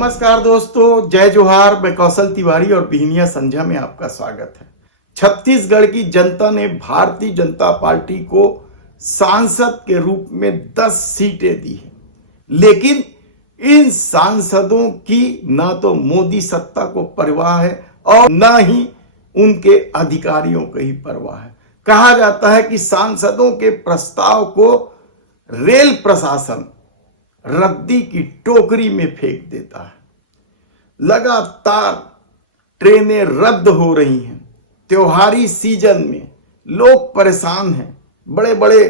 नमस्कार दोस्तों, जय जोहार। मैं कौशल तिवारी और बिहनिया संध्या में आपका स्वागत है। छत्तीसगढ़ की जनता ने भारतीय जनता पार्टी को सांसद के रूप में 10 सीटें दी हैं, लेकिन इन सांसदों की ना तो मोदी सत्ता को परवाह है और ना ही उनके अधिकारियों को ही परवाह है। कहा जाता है कि सांसदों के प्रस्ताव को रेल प्रशासन रद्दी की टोकरी में फेंक देता है। लगातार ट्रेनें रद्द हो रही हैं। त्योहारी सीजन में लोग परेशान हैं। बड़े बड़े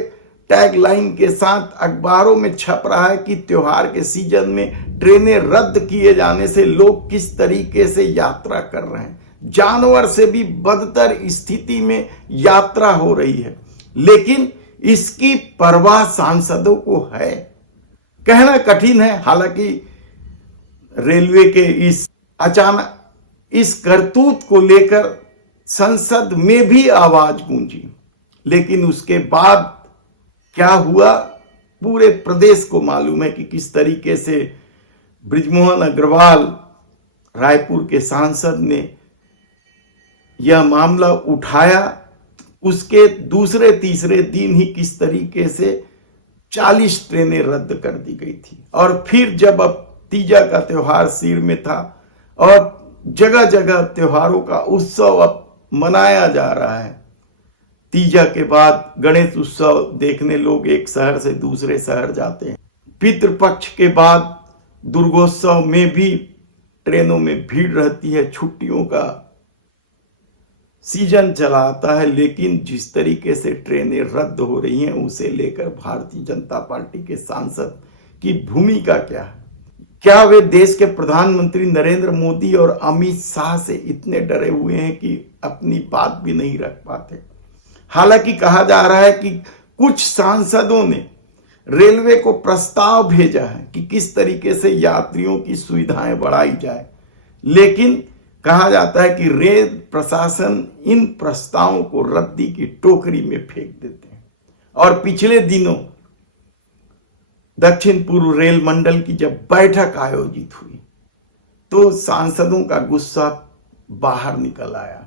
टैगलाइन के साथ अखबारों में छप रहा है कि त्योहार के सीजन में ट्रेनें रद्द किए जाने से लोग किस तरीके से यात्रा कर रहे हैं। जानवर से भी बदतर स्थिति में यात्रा हो रही है, लेकिन इसकी परवाह सांसदों को है। कहना कठिन है। हालांकि रेलवे के इस अचानक इस करतूत को लेकर संसद में भी आवाज गूंजी, लेकिन उसके बाद क्या हुआ पूरे प्रदेश को मालूम है कि किस तरीके से बृजमोहन अग्रवाल रायपुर के सांसद ने यह मामला उठाया। उसके दूसरे तीसरे दिन ही किस तरीके से 40 ट्रेनें रद्द कर दी गई थी। और फिर जब अब तीजा का त्योहार सिर में था और जगह जगह त्योहारों का उत्सव अब मनाया जा रहा है। तीजा के बाद गणेश उत्सव देखने लोग एक शहर से दूसरे शहर जाते हैं। पितृपक्ष के बाद दुर्गोत्सव में भी ट्रेनों में भीड़ रहती है। छुट्टियों का सीजन चला आता है, लेकिन जिस तरीके से ट्रेनें रद्द हो रही हैं उसे लेकर भारतीय जनता पार्टी के सांसद की भूमिका क्या है? क्या वे देश के प्रधानमंत्री नरेंद्र मोदी और अमित शाह से इतने डरे हुए हैं कि अपनी बात भी नहीं रख पाते? हालांकि कहा जा रहा है कि कुछ सांसदों ने रेलवे को प्रस्ताव भेजा है कि किस तरीके से यात्रियों की सुविधाएं बढ़ाई जाए, लेकिन कहा जाता है कि रेल प्रशासन इन प्रस्तावों को रद्दी की टोकरी में फेंक देते हैं। और पिछले दिनों दक्षिण पूर्व रेल मंडल की जब बैठक आयोजित हुई तो सांसदों का गुस्सा बाहर निकल आया।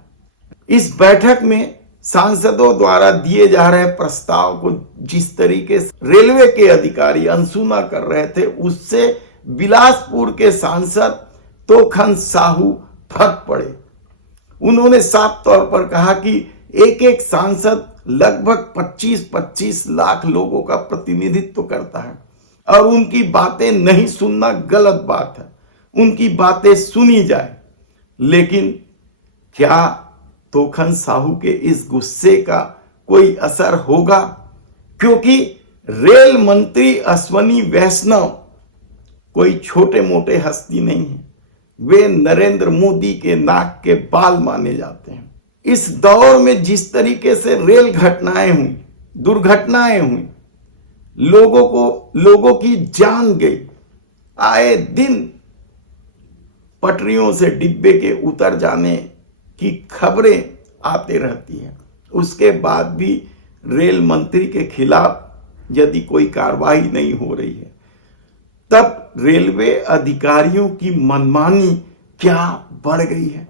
इस बैठक में सांसदों द्वारा दिए जा रहे प्रस्ताव को जिस तरीके से रेलवे के अधिकारी अनसुना कर रहे थे, उससे बिलासपुर के सांसद तोखन साहू फट पड़े। उन्होंने साफ तौर पर कहा कि एक एक सांसद लगभग 25-25 लाख लोगों का प्रतिनिधित्व करता है और उनकी बातें नहीं सुनना गलत बात है। उनकी बातें सुनी जाए, लेकिन क्या तोखन साहू के इस गुस्से का कोई असर होगा? क्योंकि रेल मंत्री अश्वनी वैष्णव कोई छोटे मोटे हस्ती नहीं है। वे नरेंद्र मोदी के नाक के बाल माने जाते हैं। इस दौर में जिस तरीके से रेल घटनाएं हुई, दुर्घटनाएं हुई, लोगों की जान गई, आए दिन पटरियों से डिब्बे के उतर जाने की खबरें आते रहती हैं। उसके बाद भी रेल मंत्री के खिलाफ यदि कोई कार्रवाई नहीं हो रही है, तब रेलवे अधिकारियों की मनमानी क्या बढ़ गई है?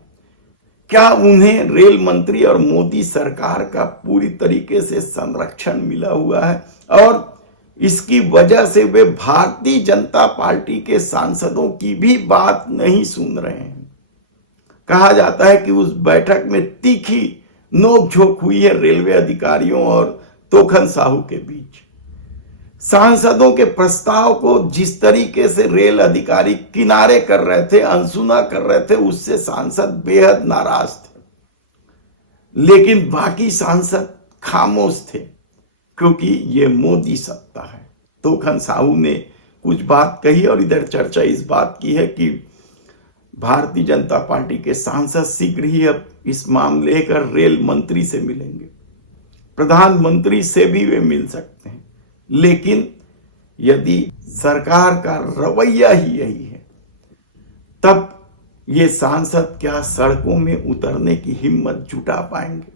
क्या उन्हें रेल मंत्री और मोदी सरकार का पूरी तरीके से संरक्षण मिला हुआ है और इसकी वजह से वे भारतीय जनता पार्टी के सांसदों की भी बात नहीं सुन रहे हैं? कहा जाता है कि उस बैठक में तीखी नोकझोंक हुई है रेलवे अधिकारियों और तोखन साहू के बीच। सांसदों के प्रस्ताव को जिस तरीके से रेल अधिकारी किनारे कर रहे थे, अनसुना कर रहे थे, उससे सांसद बेहद नाराज थे। लेकिन बाकी सांसद खामोश थे, क्योंकि ये मोदी सत्ता है। तोखन साहू ने कुछ बात कही और इधर चर्चा इस बात की है कि भारतीय जनता पार्टी के सांसद शीघ्र ही अब इस मामले लेकर रेल मंत्री से मिलेंगे। प्रधानमंत्री से भी वे मिल सकते हैं, लेकिन यदि सरकार का रवैया ही यही है, तब ये सांसद क्या सड़कों में उतरने की हिम्मत जुटा पाएंगे?